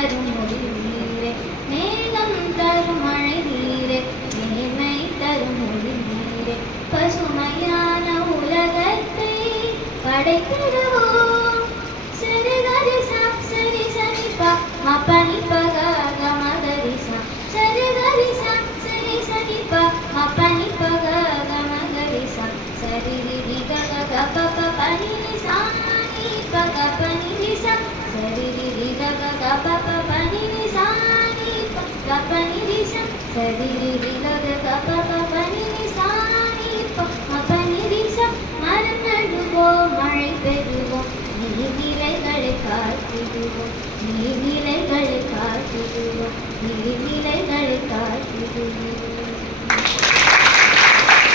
தரும் மொழி நீரே, மேகம் தரும் மழை நீரே, மேன்மை தரும் மொழி நீரே. பசுமையான உலகத்தை படைத்திடுவோம். சரி கரி சா சரி சரி பா மபனி பக கமகரி சா சரி கரி சா சரி சரி பா மபனி பக கமகரி சா சரி ரி க க க ப ப பனி நி சா நி ப க பனி நி சா சரி ரி க க க ப ப பனி நி சா நி ப க பனி நி சா சரி ரி க க க ப ப பனி நி சா நி ப ம பனி நி சா. மரம் நடுவோம், மழை பெறுவோம், நீர்நிலைகளை காத்திடுவோம், நீர்நிலைகளை காத்திடுவோம், நீர்நிலைகளை காத்திடுவோம்.